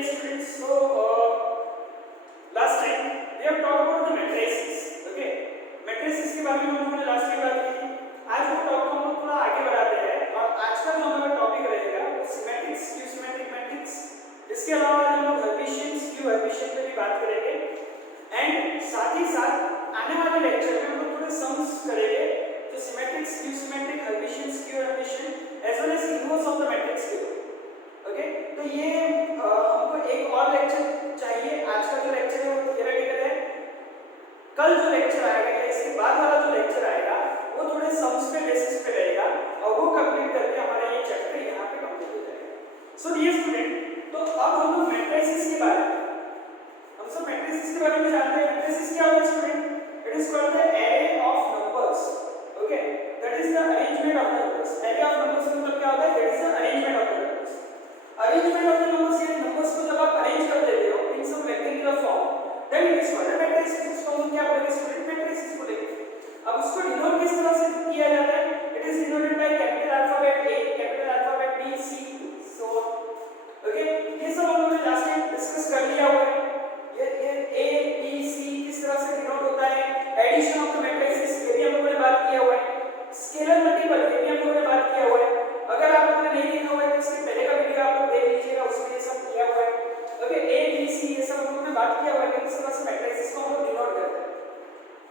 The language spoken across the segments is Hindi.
dear students, so last time we have talked about the matrices. Okay, matrices के बारे में हम लोगों ने लास्ट टाइम बात की थी. आज वो टॉपिक हम लोग थोड़ा आगे बढ़ाते हैं और आज का जो हमारा टॉपिक रहेगा वो सिमेट्रिक स्क्यू सिमेट्रिक मैट्रिक्स. इसके अलावा हम लोग हर्मिशियन स्क्यू हर्मिशियन पे भी बात करेंगे एंड साथ ही साथ आने वाले लेक्चर में हम लोग थोड़े सम्स करेंगे जो symmetric skew symmetric Hermitian skew Hermitian as well as inverse of the matrix के. ओके, तो ये हमको एक और लेक्चर चाहिए. आज का जो लेक्चर है वो थियोरेटिकल है. कल जो लेक्चर आएगा या इसके बाद वाला जो लेक्चर आएगा वो थोड़े सम्स पे बेसिस पे रहेगा और वो कंप्लीट करके हमारा ये चैप्टर यहाँ पे कंप्लीट हो जाएगा. सो डियर स्टूडेंट, तो अब हम लोग मैट्रिसेस के बारे में हम सब मैट्रिसेस के बारे में जानते हैं. मैट्रिसेस क्या होता है student? It is called the array of numbers. Okay, that is the arrangement of the numbers. Array of numbers मतलब क्या होता है? That is the arrangement of the numbers. Arrangement of the numbers यानी नंबर्स को जब आप अरेंज कर देते हो in some rectangular form, then it is called matrices. इसको हम क्या बोलेंगे स्टूडेंट? मैट्रिसेस बोलेंगे. अब उसको डिनोट किस तरह से किया जाता है? It is denoted by capital alphabet A, capital alphabet B, C, so okay. ये सब हम लोगों ने लास्ट टाइम डिस्कस कर लिया हुआ है. ये A, B, C किस तरह से डिनोट होता है. एडिशन ऑफ द मैट्रिसेस ये भी हम लोगों ने बात किया हुआ है. स्केलर मल्टीपल ये भी हम लोगों ने बात किया हुआ है. अगर आप लोगों ने नहीं देखा हुआ है तो इसके पहले का वीडियो आप लोग देख लीजिएगा, उसमें ये सब किया हुआ है. ओके, A, B, C ये सब हम लोगों ने बात किया हुआ है कि किस तरह से मैट्रिसेस को हम लोग डिनोट करते हैं.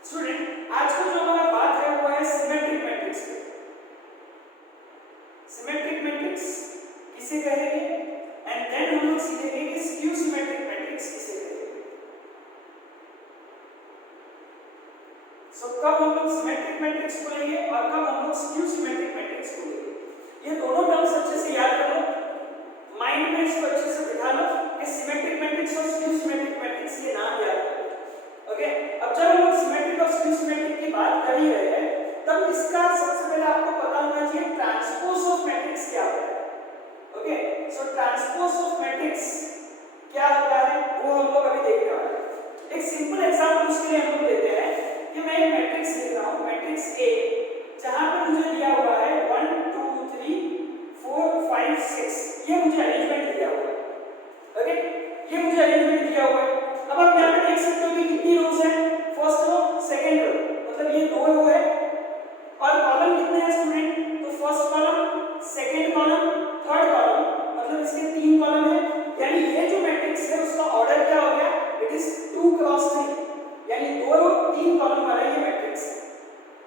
स्टूडेंट, आज का जो हमारा बात है वो है सिमेट्रिक मैट्रिक्स पे. सिमेट्रिक मैट्रिक्स किसे कहेंगे एंड देन हम लोग सीखेंगे कि स्क्यू सिमेट्रिक मैट्रिक्स किसे कहेंगे. सो कब हम लोग सिमेट्रिक मैट्रिक्स बोलेंगे और कब हम लोग स्क्यू सिमेट्रिक मैट्रिक्स बोलेंगे, ये दोनों टर्म्स अच्छे से याद कर लो, माइंड में इसको अच्छे से बिठा लो कि सिमेट्रिक मैट्रिक्स और स्क्यू सिमेट्रिक मैट्रिक्स ये नाम याद करो. ओके, अब जब हम लोग सिमेट्रिक और स्क्यू सिमेट्रिक की बात कर ही रहे हैं तब इसका सबसे पहले आपको पता होना चाहिए ट्रांसपोज ऑफ मैट्रिक्स क्या होता है. Okay, so transpose of matrix क्या होता है वो हम लोग अभी देखने वाले हैं. एक सिंपल एग्जांपल उसके लिए हम लोग लेते हैं कि मैं एक मैट्रिक्स लिख रहा हूं, मैट्रिक्स A, जहां पे मुझे दिया हुआ है 1 2 3 4 5 6. ये मुझे अरेंजमेंट दिया हुआ है. ओके, ये मुझे अरेंजमेंट दिया हुआ है. अब आप यहां पे देख सकते हो कि कितनी रोज है. फर्स्ट रो, सेकंड रो, मतलब ये दो रो है. और कॉलम कितने हैं स्टूडेंट? तो first column, second column, third column, मतलब इसके तीन कॉलम है. यानी ये जो मैट्रिक्स है उसका ऑर्डर क्या हो गया? इट इज 2 क्रॉस 3, यानी दो रो तीन कॉलम वाला ये मैट्रिक्स है.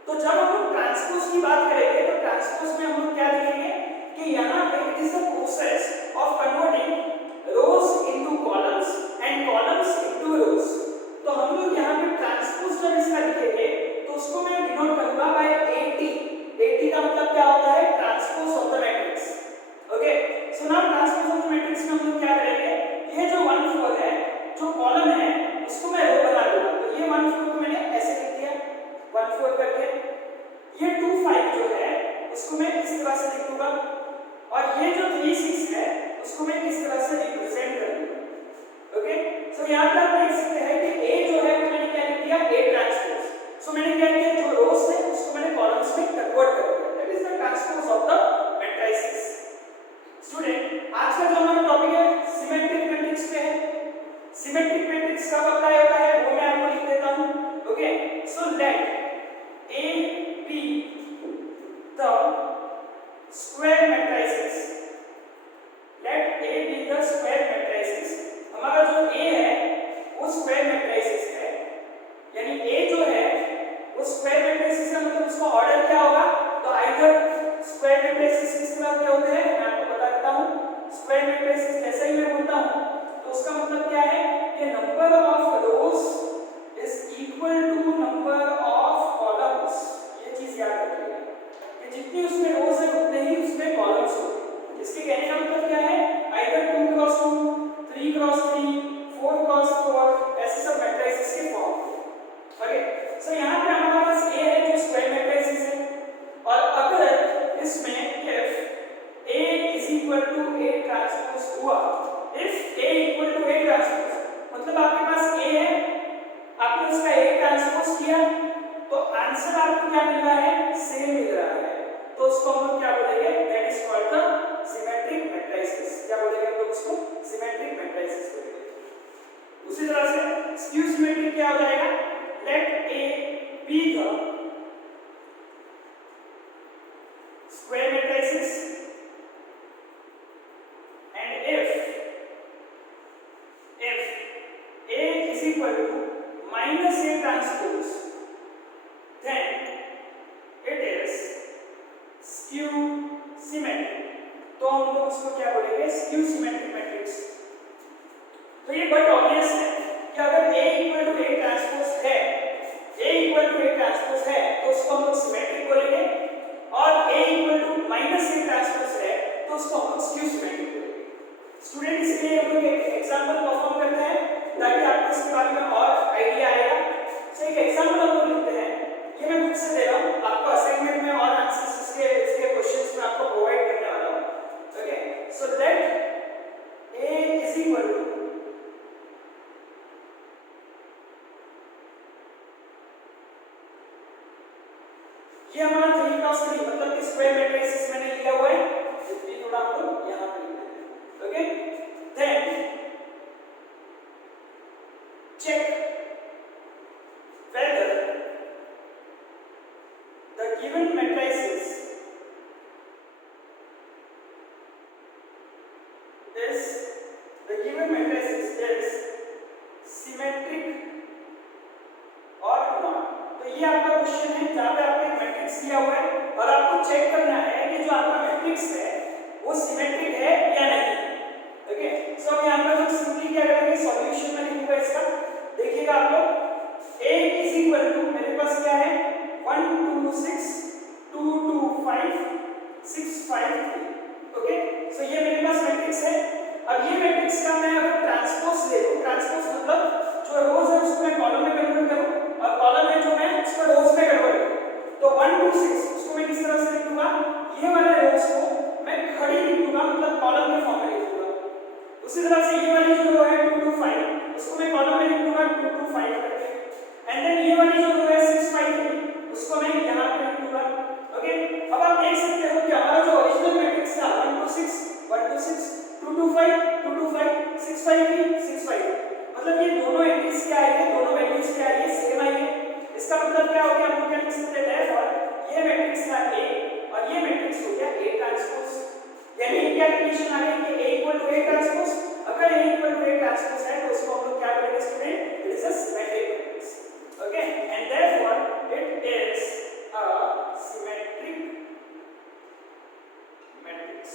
तो जब हम लोग ट्रांसपोज की बात करेंगे तो ट्रांसपोज में हम लोग क्या देखेंगे कि यहाँ पे it is the process of converting rose into columns and columns into रोज. तो हम लोग यहाँ पे ट्रांसपोज जब इसका लिखेंगे तो उसको मैं डिनोट करूंगा बाय AT. AT का मतलब क्या होता है? Transpose of the matrix. Okay, so now transpose of the matrix में हम लोग क्या करेंगे, ये जो 1 4 है, जो कॉलम है उसको मैं रो बना दूंगा. तो ये 1 4 को मैंने ऐसे लिख दिया 1 4 करके. ये 2 5 जो है उसको मैं इस तरह से लिख दूंगा और ये जो 3 6 है उसको मैं इस तरह से रिप्रेजेंट कर दूंगा. ओके, सो यहां पे आप देख सकते हैं कि A जो है वो मैंने क्या लिख दिया? A transpose. सो मैंने क्या किया, जो रोज थे उसको मैंने कॉलम्स में कन्वर्ट कर दिया. That is the transpose of the matrices. Student, आज का जो हमारा टॉपिक है सिमेट्रिक मैट्रिक्स पे है. सिमेट्रिक मैट्रिक्स कब अप्लाई होता है वो मैं आपको लिख देता हूं. Okay, so let A be the square matrices. Let A be the square matrices. हमारा जो A है वो स्क्वायर मैट्रिसेस है, यानी A जो है वो स्क्वायर मैट्रिसेस है. मतलब उसका ऑर्डर क्या होगा? तो आइदर स्क्वायर मैट्रिसेस किस तरह के होते हैं मैं आपको बता देता हूं. स्क्वायर मैट्रिसेस जैसे ही मैं बोलता हूं तो उसका मतलब क्या है कि number of rows is equal to number of columns. ये चीज याद रखिएगा कि जितनी उसमें रोज है उतने ही उसमें कॉलम्स होंगे. इसके कहने का मतलब क्या है? आइदर 2 क्रॉस 2, 3 क्रॉस 3, 4 क्रॉस 4, ऐसे सब मैट्रिसेस के फॉर्म. ओके, सो यहां पे हमारे पास A है जो स्क्वायर मैट्रिसेस है. और अगर इसमें if A is equal to A transpose हुआ, if A equal to A transpose मतलब आपके पास A है, आपने उसका A ट्रांसपोज किया तो आंसर आपको क्या मिल रहा है? सेम मिल रहा है. तो उसको हम लोग क्या बोलेंगे? That is called the symmetric matrices. क्या बोलेंगे हम लोग उसको? Symmetric matrices. equal to minus A transpose, then it is skew symmetric. तो हम लोग इसको क्या बोलेंगे, स्क्यू सिमेट्रिक मैट्रिक्स। तो ये बट ऑब्वियस है कि अगर A equal to A transpose है, A equal to A transpose है तो उसको हम लोग सिमेट्रिक बोलेंगे, और A equal to minus A transpose है तो उसको हम लोग स्क्यू सिमेट्रिक बोलेंगे। स्टूडेंट इसलिए हम लोग एक एग्जांपल परफॉर्म करते हैं ताकि आपको इसके बारे में और आइडिया आएगा। सो एक एग्जांपल हम लोग लिखते हैं, ये मैं खुद से दे रहा हूं, आपको असाइनमेंट में और आंसर्स इसके क्वेश्चंस में आपको प्रोवाइड करने वाला हूं। Okay, so let A is equal to ये हमारा 3 क्रॉस 3 मतलब कि स्क्वायर मैट्रिसेस मैंने लिया हुआ है, ये थोड़ा हम लोग यहां पे लिखते हैं। Okay, then check whether the given matrices is symmetric or not। तो ये आपका क्वेश्चन है जहां पे आपको एक मैट्रिक्स दिया हुआ है और आपको चेक करना है कि जो आपका मैट्रिक्स है वो सिमेट्रिक है या नहीं। ओके, सो अब यहां पे हम सिंपली क्या करेंगे, सॉल्यूशन में लिखूंगा इसका। देखिएगा आप लोग, A इज इक्वल टू मेरे पास क्या है 1 2 6 2 2 5 6 5 3। ओके, सो ये मेरे पास मैट्रिक्स है। अब ये मैट्रिक्स का मैं अगर ट्रांसपोज ले लूं, ट्रांसपोज मतलब जो रोज है उसको मैं कॉलम में कन्वर्ट करूं और कॉलम है जो मैं उसको रोज में कन्वर्ट करूं। तो 1 2 6 उसको मैं किस तरह से लिख दूंगा, ये वाले रोज को मैं खड़ी लिख दूंगा मतलब कॉलम के फॉर्म में लिख दूंगा। उसी तरह से ये वाली जो रो है 2 2 5 उसको मैं कॉलम में लिख दूंगा 2 2 5 करके। एंड देन ये वाली जो रो है 6 5 3 उसको मैं यहां पे लिख दूंगा। ओके, अब आप देख सकते हो कि हमारा जो ओरिजिनल मैट्रिक्स था 1 2 6 1 2 6 2 2 5 2 2 5 6 5 3 6 5, मतलब ये दोनों एंट्रीज क्या आई है, दोनों वैल्यूज क्या आई है, सेम आई है। इसका मतलब क्या हो गया, हम लोग क्या लिख सकते हैं, और ये मैट्रिक्स था A और ये मैट्रिक्स हो गया A ट्रांसपोज। यानी क्या कंडीशन आ गई कि A equal to A transpose. अगर A equal to A transpose है तो उसको हम लोग क्या बोलेंगे student, it is a symmetric matrix. Okay, and therefore it is a symmetric matrix.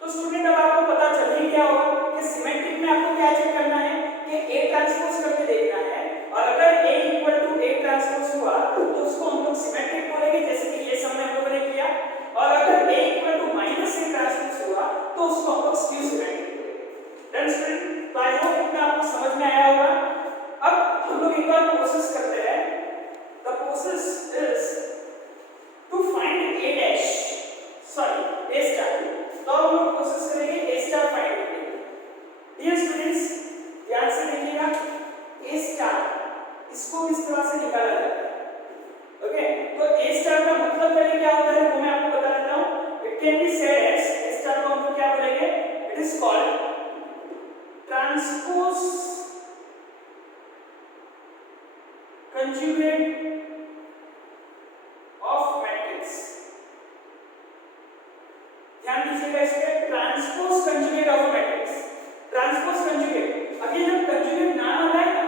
तो स्टूडेंट अब आपको पता चल ही गया होगा कि सिमेट्रिक में आपको क्या चेक करना है कि A ट्रांसपोज करके देखना है, और अगर A equal to A transpose हुआ तो उसको हम लोग सिमेट्रिक बोलेंगे, जैसे कि ये सब में हम लोगों ने किया। और अगर A equal to minus A transpose हुआ तो उसको हम लोग स्क्यू सिमेट्रिक बोलेंगे। डन स्टूडेंट, तो आई होप इतना आपको समझ में आया होगा। अब हम लोग एक और प्रोसेस करते हैं। The process is to find A dash, sorry A star. तो हम लोग प्रोसेस करेंगे A स्टार फाइंड करने की। डियर स्टूडेंट्स, ध्यान से देखिएगा, A स्टार इसको किस तरह से निकाला जाता है। ओके, तो A स्टार का मतलब पहले क्या होता है वो मैं आपको बता देता हूं। It can be said as, A star को हम लोग क्या बोलेंगे, it is called transpose conjugate of matrix. ध्यान दीजिएगा इस पे, transpose conjugate of matrix. Transpose conjugate, अब ये जब कंजुगेट नाम आता है ना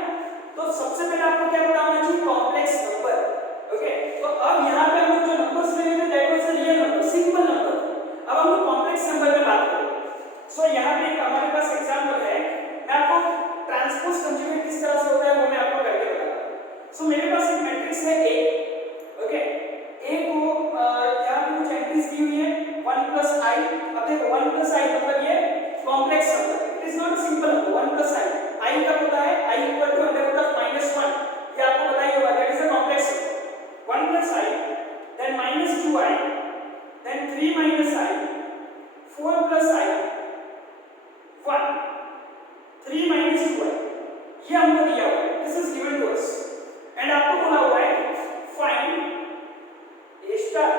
तो सबसे पहले आपको क्या पता होना चाहिए, कॉम्प्लेक्स नंबर। ओके, तो अब यहाँ पे हम लोग जो नंबर्स ले रहे थे that was a real number, simple number. अब हम लोग कॉम्प्लेक्स नंबर में बात करेंगे। सो यहाँ पे एक हमारे पास एग्जांपल है, मैं आपको ट्रांसपोज कंजुगेट किस तरह से होता है वो मैं आपको करके बताऊंगा। सो मेरे पास एक मैट्रिक्स है A। ओके, A को यहाँ पे कुछ एंट्रीज दी हुई है 1 प्लस I। अब देखो 1 प्लस I मतलब ये complex number, it is not simple number. 1 plus I का होता है I equal to under root of -1, ये आपको पता ही होगा, that is a complex number. 1 plus I, then -2I, then 3 minus I, 4 plus I, 1, 3 minus 2I, ये हमको दिया हुआ है, this is given to us. And आपको बोला हुआ है फाइंड A स्टार।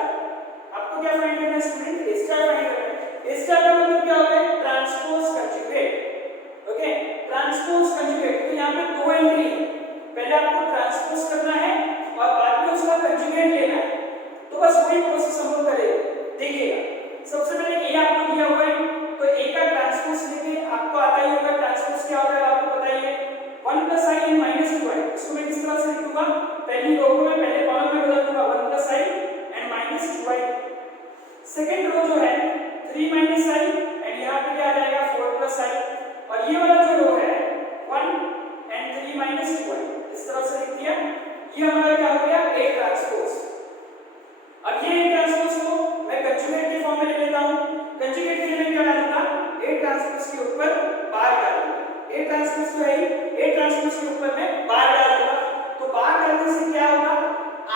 आपको क्या फाइंड करना है स्टूडेंट, A स्टार फाइंड करना है। A स्टार का मतलब क्या होता है, transpose conjugate. Okay, transpose conjugate, तो यहाँ पे दो एंट्री है, पहले आपको ट्रांसपोज करना है और बाद में उसका कंजुगेट लेना है। तो बस वही प्रोसेस हम लोग करेंगे। देखिएगा, सबसे पहले A आपको दिया हुआ है तो A का ट्रांसपोज लेके आपको आता ही होगा, ट्रांसपोज क्या होता है आपको पता ही है, ए ट्रांसपोज तो है ही, ए ट्रांसपोज के ऊपर मैं बार डाल दूंगा, तो बार डालने से क्या होगा,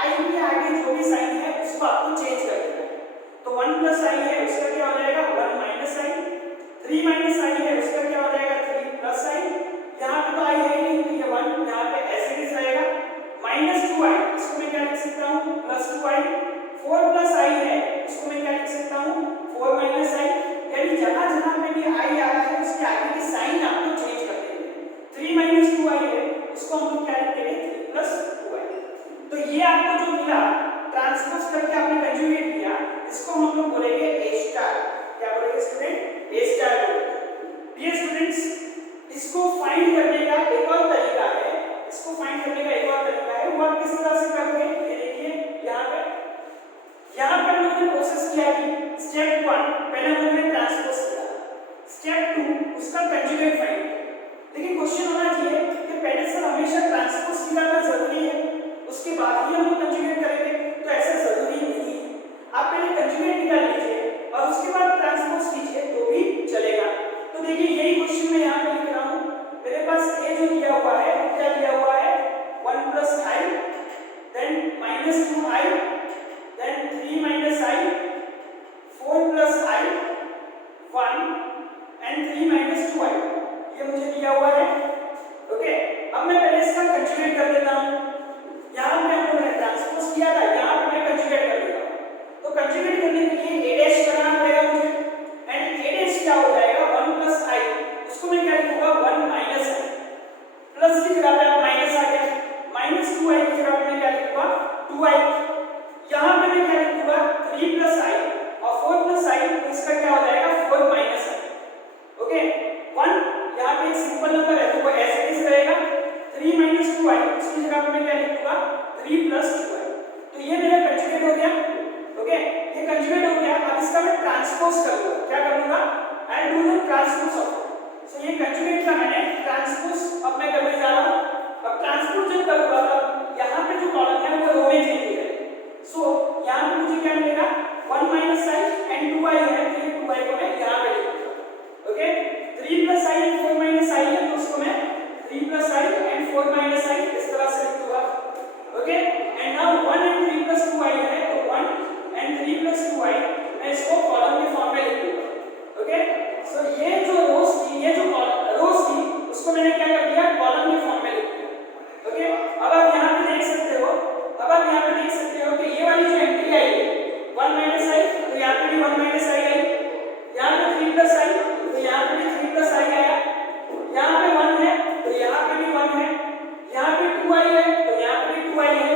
आई के आगे जो भी साइन है उसको आपको चेंज कर देना है। तो 1 प्लस आई है उसका क्या हो जाएगा 1 माइनस आई, 3 माइनस आई है उसका क्या हो जाएगा 3 प्लस आई, यहाँ पे तो आई है ही नहीं तो ये 1 यहाँ पे एज इट इज रहेगा, माइनस 2i इसको मैं क्या लिख सकता हूँ प्लस 2i, 4 प्लस आई है इसको मैं क्या लिख सकता हूँ 4 माइनस आई, यानी जहाँ जहाँ पे भी आई आ रहा है उसके आगे की साइन आपको चेंज कर देनी है। 3 माइनस 2i है उसको हम लोग क्या लिखेंगे 3 प्लस 2i। तो ये आपको जो मिला ट्रांसपोज करके आपने कंजुगेट किया, इसको हम लोग बोलेंगे ए स्टार। क्या बोलेंगे स्टूडेंट ए स्टार बोलेंगे। डियर स्टूडेंट्स, इसको फाइंड करने का एक और तरीका है, इसको फाइंड करने का एक और तरीका है, वो आप किस तरह से करोगे, ये देखिए यहाँ पे हम लोगों ने प्रोसेस किया कि स्टेप 1 पहले हम लोगों ने ट्रांसपोज किया, स्टेप 2 उसका कंजुगेट फाइंड किया। लेकिन क्वेश्चन होना चाहिए कि पहले से हमेशा ट्रांसपोज करना जरूरी है उसके बाद ही हम लोग कंजुगेट करेंगे, तो ऐसा जरूरी नहीं है। आप पहले कंजुगेट निकाल लीजिए और उसके बाद ट्रांसपोज कीजिए तो भी चलेगा। तो देखिए यही क्वेश्चन मैं यहाँ पे लिख रहा हूँ, मेरे पास ए जो दिया हुआ है वो क्या दिया हुआ है 1 plus I, then minus 2i, then 3 minus I, 4 plus I, 1 and 3 minus 2i, ये मुझे दिया हुआ है। ओके, अब मैं पहले इसका कंजुगेट कर देता हूँ। यहाँ पे हम लोगों ने ट्रांसपोज किया था, यहाँ पे मैं कंजुगेट कर देता हूँ। तो कंजुगेट करने के लिए a डैश करना पड़ेगा मुझे, एंड a डैश क्या हो जाएगा 1 प्लस आई, उसको मैं क्या लिखूंगा 1 माइनस आई, प्लस की जगह पे आप माइनस आ गया, माइनस 2i की जगह पे मैं क्या लिखूंगा 2i, यहाँ पे मैं क्या लिखूंगा 3 प्लस आई और 4 प्लस आई, तो इसका क्या हो जाएगा 4 माइनस आई। ओके, 1 यहाँ पे एक सिंपल नंबर है तो वो एज इट इज रहेगा, 3 माइनस 2i उसकी जगह पे मैं क्या लिखूंगा 3 प्लस 2i। तो ये मेरा कंजुगेट हो गया। ओके, ये कंजुगेट हो गया। अब इसका मैं ट्रांसपोज करूंगा, क्या करूंगा I do the transpose of, so ये कंजुगेट का मैंने ट्रांसपोज अब मैं करने जा रहा हूं। अब ट्रांसपोज जब करूंगा तब यहां पे जो कॉलम है वो रो में चेंज हो जाएगा। सो यहां पे मुझे क्या मिलेगा 1 माइनस आई एंड 2i है, तो ये 2i को मैं यहां पे लिखूंगा। Okay, 3 plus i and 4 minus i है, तो उसको मैं 3 plus i and 4 minus i इस तरह से लिख दूंगा। Okay, and now 1 and 3 plus 2i है, तो 1 एंड 3 प्लस 2i मैं इसको कॉलम के फॉर्म में लिख दूंगा। ओके, सो ये जो रोज थी, ये जो रोज थी उसको मैंने क्या कर दिया कॉलम के फॉर्म में लिख दिया। ओके, अब आप यहाँ पे देख सकते हो, कि ये वाली जो एंट्री आई है 1 माइनस आई, तो यहाँ पे भी 1 माइनस आई आई, यहाँ पे 3 प्लस आई, तो यहाँ पे भी 3 प्लस आई आया, यहाँ पे 1 है तो यहाँ पे भी 1 है, यहाँ पे 2i है तो यहाँ पे भी 2i है,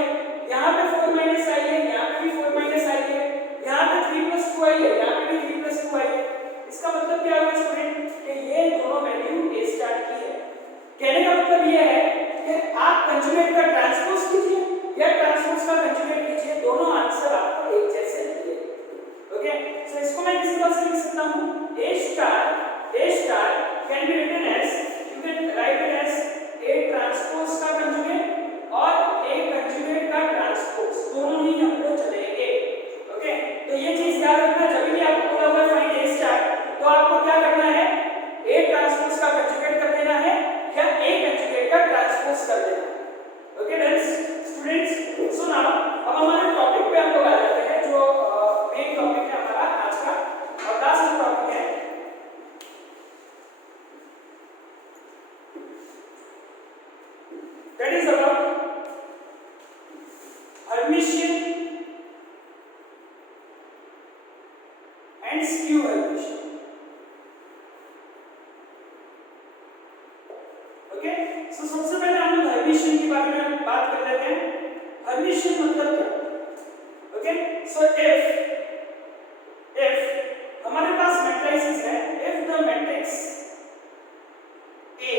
यहाँ पे 4 माइनस आई है, यहाँ पे भी 4 माइनस आई है, यहाँ पे 3 प्लस 2i है, यहाँ पे भी 3 प्लस 2i है। इसका मतलब क्या होगा स्टूडेंट कि ये दोनों वैल्यू ए स्टार की है। कहने का मतलब ये है कि आप कंजुगेट का ट्रांसपोज कीजिए या ट्रांसपोज का कंजुगेट कीजिए, दोनों आंसर आपको एक जैसे मिलेंगे। ओके, सो इसको मैं किस तरह से लिख सकता हूं A star can be written as, you can write it as a transpose का कंजुगेट और ए कंजुगेट का ट्रांसपोज, दोनों ही हम लोग चलेंगे। ओके, तो ये चीज याद रखना, जब भी आपको बोला हुआ फाइंड ए स्टार तो आपको क्या करना है ए ट्रांसपोज का कंजुगेट कर देना है या ए कंजुगेट का ट्रांसपोज कर देना है। ओके स्टूडेंट्स, सो नाउ अब हमारे टॉपिक पे हम लोग आ जाते हैं, जो मेन टॉपिक है हमारा आज का और लास्ट टॉपिक है that is about hermitian and skew hermitian। Okay, so सबसे पहले हम लोग hermitian के बारे में बात कर लेते हैं। hermitian मतलब क्या? ओके, सो if हमारे पास मैट्रिसेस है, if the matrix A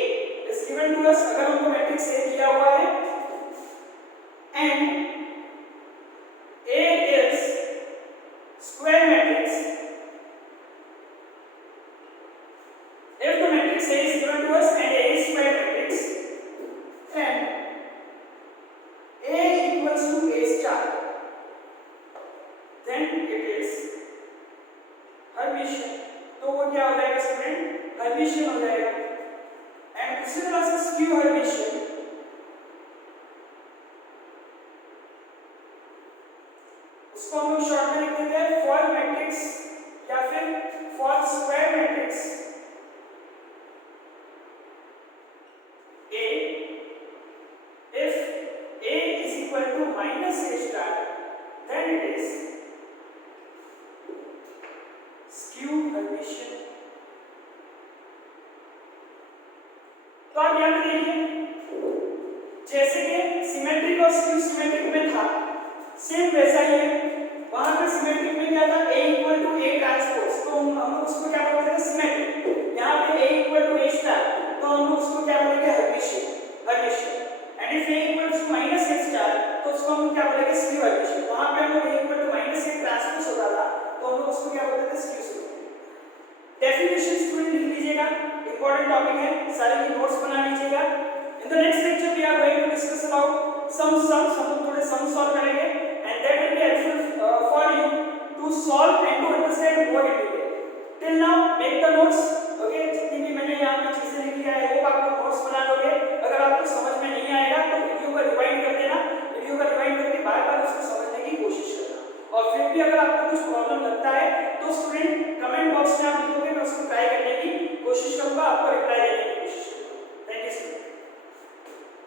is given to us, अगर हमको मैट्रिक्स A दिया हुआ है and A is square matrix, if the matrix A is given to us and A is square matrix, then A equals to A star, then it is hermitian। तो वो क्या हो जाएगा स्टूडेंट, hermitian हो जाएगा। And minus a star, then it is skew hermitian. तो आप यहाँ पे देखिए जैसे कि सिमेट्रिक और स्क्यू सिमेट्रिक में था सेम वैसा ही है। वहां पे सिमेट्रिक में क्या था a equal to a transpose, तो हम लोग उसको क्या बोलते थे सिमेट्रिक। यहाँ पे a equal to a star, तो हम लोग उसको क्या बोलेंगे Hermitian. And if a equal to minus a star, तो उसको हम क्या बोलेंगे स्क्यू हर्मिशियन। वहां पे हम लोग a equal to minus a transpose होता था, तो हम लोग उसको क्या बोलते थे स्क्यू सिमेट्रिक। डेफिनेशन स्टूडेंट लिख लीजिएगा, इंपॉर्टेंट टॉपिक है, सारे की नोट्स बना लीजिएगा। In the next lecture we are going to discuss about sums, हम थोड़े सम सॉल्व करेंगे and that will be helpful for you to solve and to understand more in detail. Till now make the notes, okay? जितनी भी मैंने यहाँ पे चीजें लिखी है वो आपको नोट्स बना लोगे। अगर आपको समझ में नहीं आएगा तो वीडियो को रिवाइंड कर देना, वीडियो को रिवाइंड करके बार-बार उसको समझने की कोशिश करना। और फिर भी अगर आपको कुछ प्रॉब्लम लगता है तो स्टूडेंट कमेंट बॉक्स में आप लिखोगे, मैं उसको ट्राई करने की कोशिश करूंगा, आपको रिप्लाई